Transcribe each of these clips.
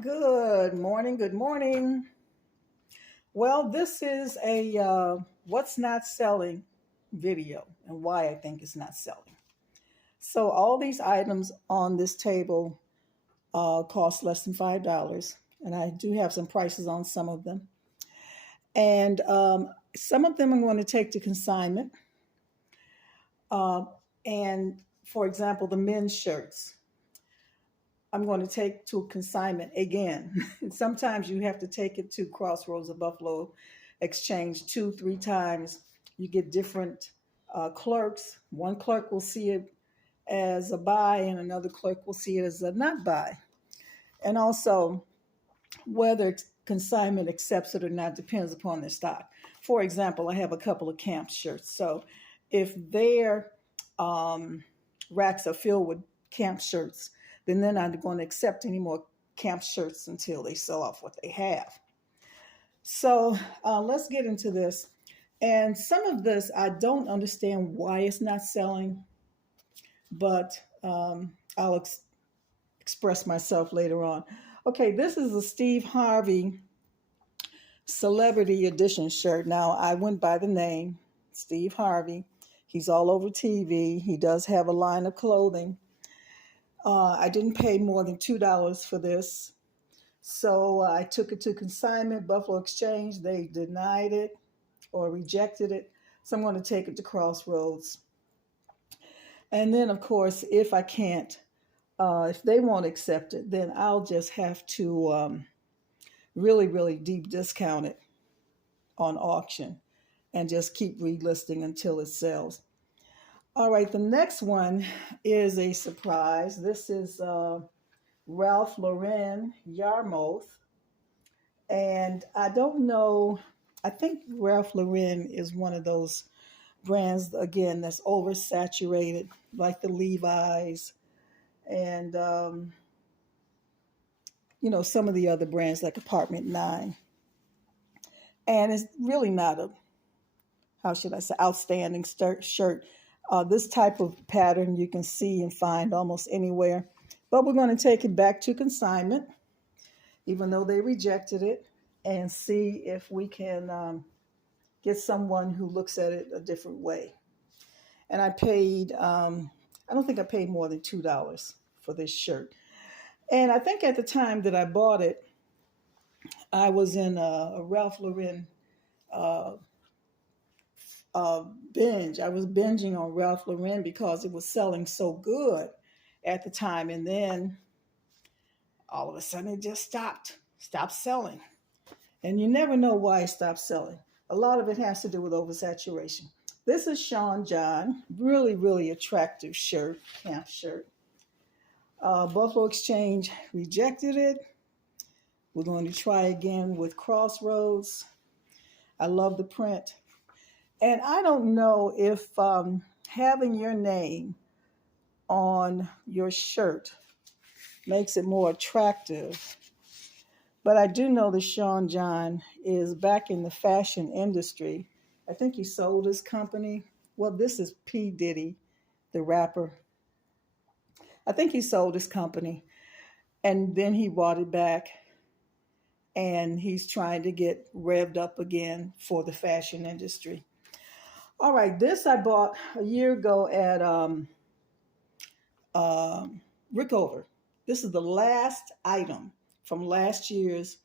Good morning. Good morning. Well, this is a what's not selling video and why I think it's not selling. So, all these items on this table cost less than $5, and I do have some prices on some of them. And some of them I'm going to take to consignment. Uh, and for example, the men's shirts. I'm going to take to consignment again. Sometimes you have to take it to Crossroads or Buffalo Exchange two, three times. You get different clerks. One clerk will see it as a buy, and another clerk will see it as a not buy. And also, whether consignment accepts it or not depends upon their stock. For example, I have a couple of camp shirts. So if their racks are filled with camp shirts, then they're not going to accept any more camp shirts until they sell off what they have. So let's get into this. And some of this, I don't understand why it's not selling, but I'll express myself later on. Okay, this is a Steve Harvey Celebrity Edition shirt. Now, I went by the name Steve Harvey. He's all over TV. He does have a line of clothing. I didn't pay more than $2 for this. So I took it to consignment, Buffalo Exchange. They denied it or rejected it. So I'm going to take it to Crossroads. And then, of course, if I can't, if they won't accept it, then I'll just have to really, really deep discount it on auction and just keep relisting until it sells. All right, the next one is a surprise. This is Ralph Lauren Yarmouth. And I don't know, I think Ralph Lauren is one of those brands, again, that's oversaturated, like the Levi's and, some of the other brands like Apartment 9. And it's really not a, how should I say, outstanding shirt. This type of pattern you can see and find almost anywhere. But we're going to take it back to consignment, even though they rejected it, and see if we can get someone who looks at it a different way. And I paid, I don't think I paid more than $2 for this shirt. And I think at the time that I bought it, I was in a Ralph Lauren binge. I was binging on Ralph Lauren because it was selling so good at the time. And then all of a sudden it just stopped selling. And you never know why it stopped selling. A lot of it has to do with oversaturation. This is Sean John, really, really attractive shirt, camp shirt. Buffalo Exchange rejected it. We're going to try again with Crossroads. I love the print. And I don't know if having your name on your shirt makes it more attractive. But I do know that Sean John is back in the fashion industry. I think he sold his company. Well, this is P. Diddy, the rapper. I think he sold his company and then he bought it back. And he's trying to get revved up again for the fashion industry. All right, this I bought a year ago at Rickover. This is the last item from last year's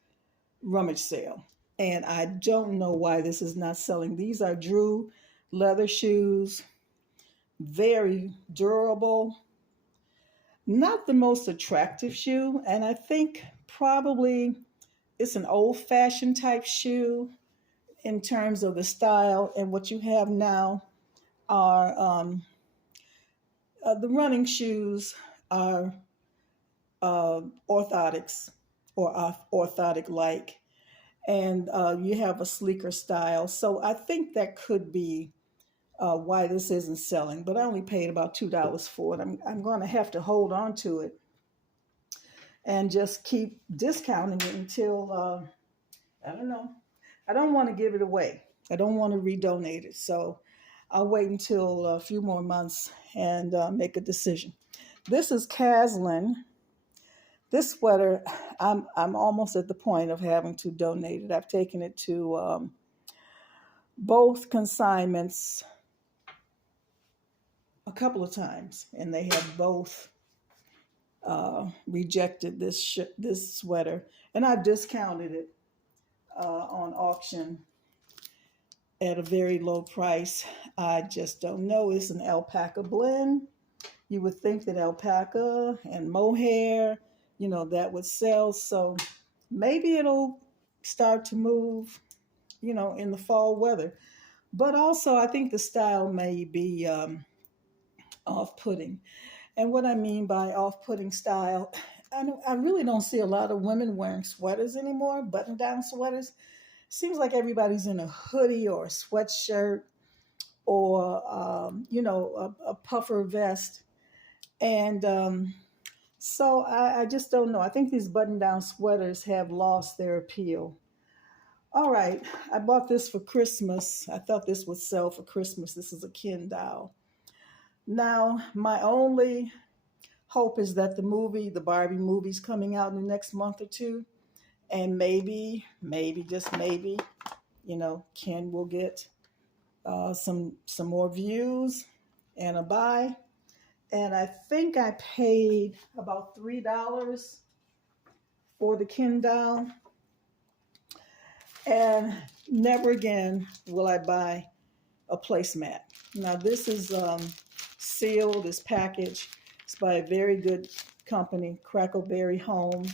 rummage sale. And I don't know why this is not selling. These are Drew leather shoes, very durable, not the most attractive shoe. And I think probably it's an old-fashioned type shoe in terms of the style. And what you have now are the running shoes are orthotics or orthotic-like. And you have a sleeker style. So I think that could be why this isn't selling. But I only paid about $2 for it. I'm going to have to hold on to it and just keep discounting it until, I don't know. I don't want to give it away. I don't want to redonate it. So I'll wait until a few more months and make a decision. This is Caslin This sweater, I'm almost at the point of having to donate it. I've taken it to both consignments a couple of times, and they have both rejected this sweater, and I discounted it on auction at a very low price. I just don't know. It's an alpaca blend. You would think that alpaca and mohair, that would sell. So maybe it'll start to move, in the fall weather. But also, I think the style may be off-putting. And what I mean by off-putting style, I really don't see a lot of women wearing sweaters anymore, button-down sweaters. Seems like everybody's in a hoodie or a sweatshirt or, a puffer vest. And so I just don't know. I think these button-down sweaters have lost their appeal. All right, I bought this for Christmas. I thought this would sell for Christmas. This is a Ken doll. Now, my only hope is that the Barbie movie's coming out in the next month or two. And maybe, just maybe, Ken will get some more views and a buy. And I think I paid about $3 for the Ken doll. And never again will I buy a placemat. Now this is sealed, this package. It's by a very good company, Crackleberry Home.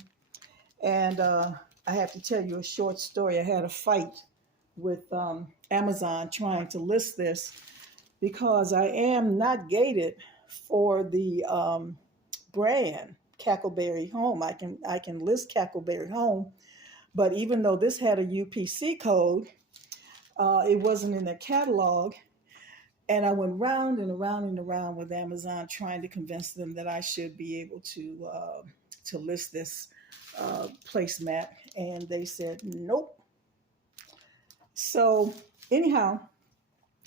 And I have to tell you a short story. I had a fight with Amazon trying to list this because I am not gated for the brand Cackleberry Home. I can list Cackleberry Home, but even though this had a UPC code, it wasn't in their catalog. And I went round and around and around with Amazon trying to convince them that I should be able to list this placemat, and they said nope. So anyhow,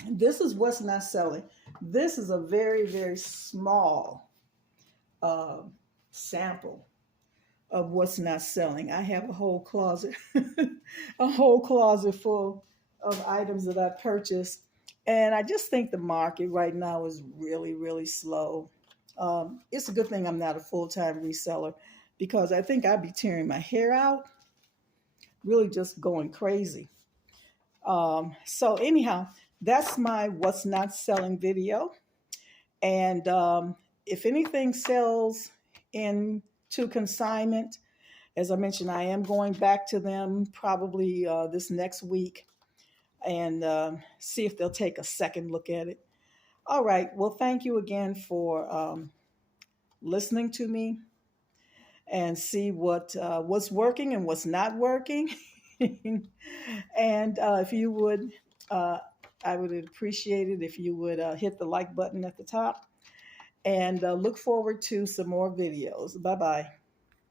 this is what's not selling. This is a very, very small sample of what's not selling. I have a whole closet, a whole closet full of items that I purchased. And I just think the market right now is really, really slow. It's a good thing I'm not a full-time reseller because I think I'd be tearing my hair out, really just going crazy. So anyhow, that's my what's not selling video. And if anything sells into consignment, as I mentioned, I am going back to them probably this next week and see if they'll take a second look at it. All right. Well, thank you again for listening to me and see what's working and what's not working. And if you would, I would appreciate it if you would hit the like button at the top and look forward to some more videos. Bye-bye.